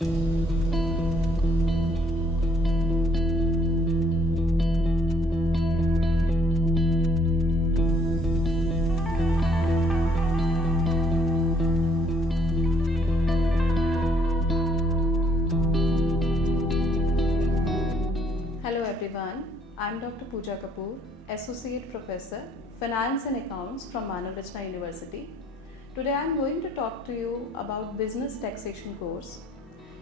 Hello everyone, I am Dr. Pooja Kapoor, Associate Professor, Finance and Accounts from Manav Rachna University. Today I am going to talk to you about business taxation course.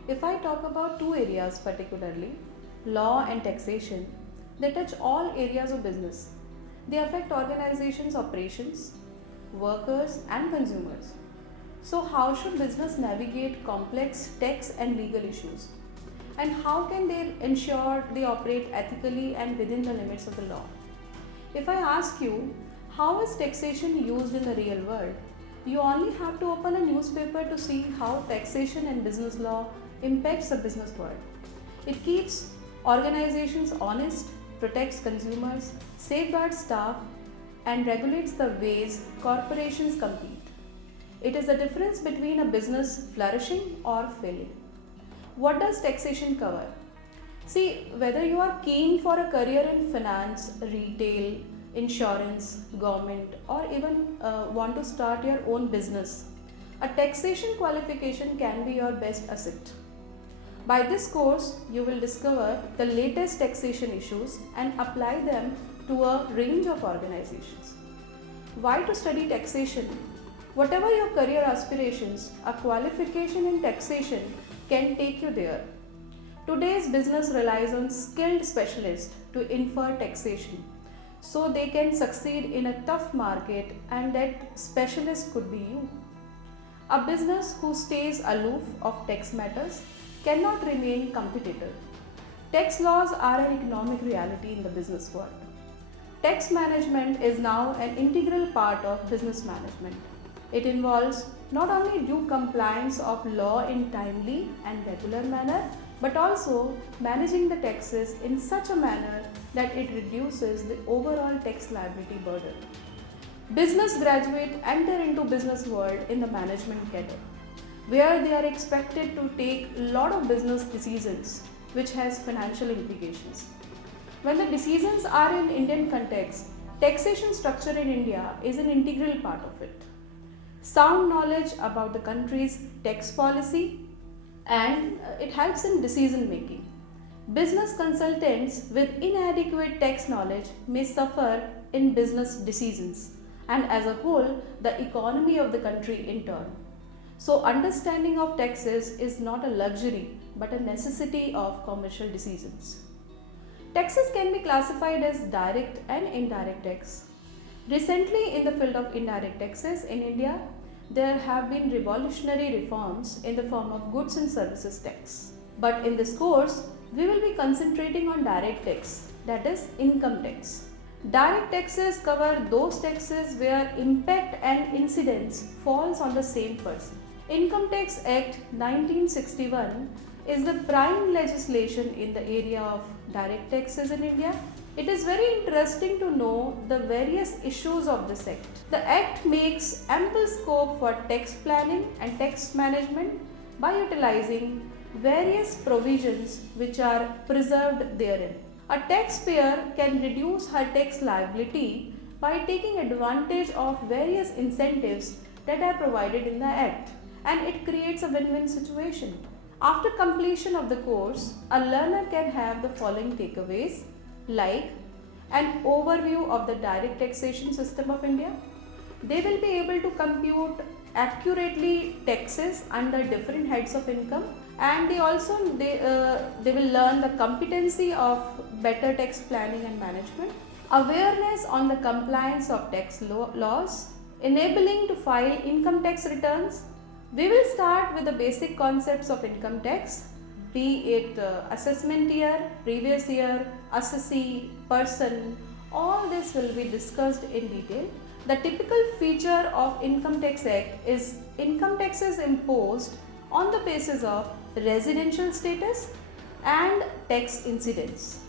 If I talk about two areas particularly, law and taxation, they touch all areas of business. They affect organizations' operations, workers and consumers. So how should business navigate complex tax and legal issues? And how can they ensure they operate ethically and within the limits of the law? If I ask you, how is taxation used in the real world? You only have to open a newspaper to see how taxation and business law impacts the business world. It keeps organizations honest, protects consumers, safeguards staff, and regulates the ways corporations compete. It is the difference between a business flourishing or failing. What does taxation cover? See, whether you are keen for a career in finance, retail, insurance, government, or even want to start your own business, a taxation qualification can be your best asset. By this course, you will discover the latest taxation issues and apply them to a range of organizations. Why to study taxation? Whatever your career aspirations, a qualification in taxation can take you there. Today's business relies on skilled specialists to infer taxation so they can succeed in a tough market, and that specialist could be you. A business who stays aloof of tax matters cannot remain competitive. Tax laws are an economic reality in the business world. Tax management is now an integral part of business management. It involves not only due compliance of law in timely and regular manner, but also managing the taxes in such a manner that it reduces the overall tax liability burden. Business graduates enter into business world in the management cadre, where they are expected to take a lot of business decisions which has financial implications. When the decisions are in Indian context, taxation structure in India is an integral part of it. Sound knowledge about the country's tax policy, and it helps in decision making. Business consultants with inadequate tax knowledge may suffer in business decisions, and as a whole, the economy of the country in turn. So, understanding of taxes is not a luxury but a necessity of commercial decisions. Taxes can be classified as direct and indirect tax. Recently, in the field of indirect taxes in India, there have been revolutionary reforms in the form of goods and services tax. But in this course, we will be concentrating on direct tax, that is income tax. Direct taxes cover those taxes where impact and incidence falls on the same person. Income Tax Act 1961 is the prime legislation in the area of direct taxes in India. It is very interesting to know the various issues of this act. The act makes ample scope for tax planning and tax management by utilizing various provisions which are preserved therein. A taxpayer can reduce her tax liability by taking advantage of various incentives that are provided in the act, and it creates a win-win situation. After completion of the course, a learner can have the following takeaways, like an overview of the direct taxation system of India. They will be able to compute accurately taxes under different heads of income, and they will learn the competency of better tax planning and management, awareness on the compliance of tax laws, enabling to file income tax returns. We will start with the basic concepts of income tax, be it assessment year, previous year, assessee, person. All this will be discussed in detail. The typical feature of Income Tax Act is income taxes imposed on the basis of residential status and tax incidence.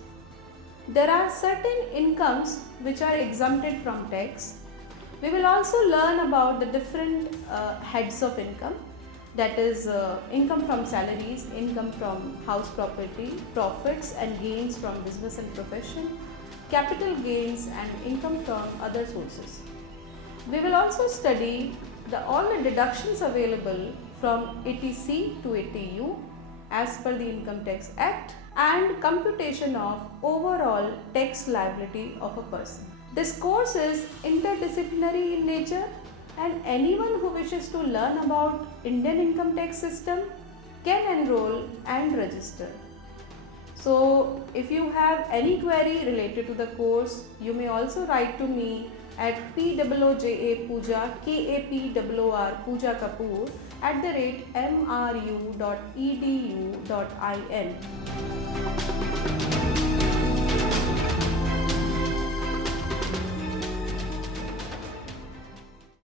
There are certain incomes which are exempted from tax. We will also learn about the different heads of income, that is income from salaries, income from house property, profits and gains from business and profession, capital gains and income from other sources. We will also study all the deductions available from 80C to 80U as per the Income Tax Act and computation of overall tax liability of a person. This course is interdisciplinary in nature and anyone who wishes to learn about Indian income tax system can enroll and register. So if you have any query related to the course, you may also write to me at POOJA Pooja Kapoor @mru.edu.in.